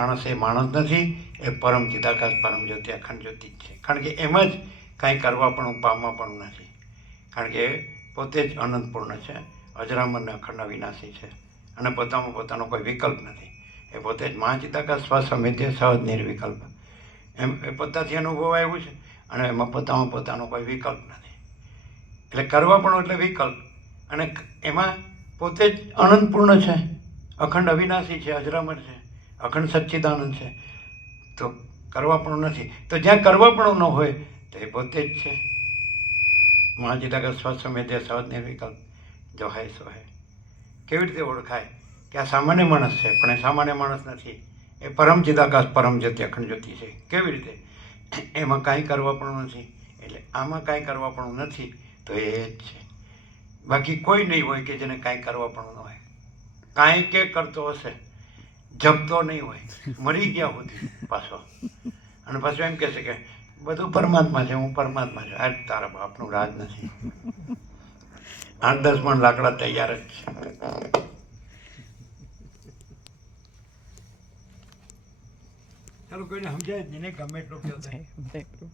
માણસ એ માણસ નથી, એ પરમ ચિદાકાશ પરમ જ્યોતિ, અખંડ જ્યોતિ છે. કારણ કે એમ જ કાંઈ કરવા પણ પામવા પણ નથી. કારણ કે પોતે જ અનંતપૂર્ણ છે અજરામર ને અખંડ અવિનાશી છે. અને પોતામાં પોતાનો કોઈ વિકલ્પ નથી. એ પોતે જ મહાચિદાકાશ સ્વસમિત્ય સહજ નિર્વિકલ્પ. એમ, એ પોતાથી અનુભવ આવ્યું છે, અને એમાં પોતામાં પોતાનો કોઈ વિકલ્પ નથી. એટલે કરવા પણ એટલે વિકલ્પ. અને એમાં પોતે જ અનંતપૂર્ણ છે, અખંડ અવિનાશી છે અજરામર છે. અખંડ સચ્ચિદાનંદ છે. તો કરવા પણ નથી. તો જ્યાં કરવા પણ ન હોય, તો એ પોતે જ છે. મહાજીદાગર સ્વસમેધ્ય સહજ નિર્વિકલ્પ જો હૈ સો હૈ કેવી રીતે ઓળખાય? કે આ સામાન્ય માણસ છે, પણ એ સામાન્ય માણસ નથી. એ પરમ ચિદાકાશ, પરમ જ્યોતિ, અખંડ જ્યોતિ છે. કેવી રીતે? એમાં કાંઈ કરવા પણ નથી. એટલે આમાં કાંઈ કરવા પણ નથી, તો એ જ છે. બાકી કોઈ નહીં હોય કે જેને કાંઈ કરવા પણ ન હોય. કાંઈ કે કરતો હશે. જપતો નહીં હોય. મરી ગયા સુધી પાછો. અને પાછો એમ કહેશે કે બધું પરમાત્મા છે હું પરમાત્મા છું. આ તારા બાપનું રાજ નથી. આઠ દસ મણ લાકડા તૈયાર જ છે. ચાલો કોઈને સમજાય જ નહીં ગમે એટલું.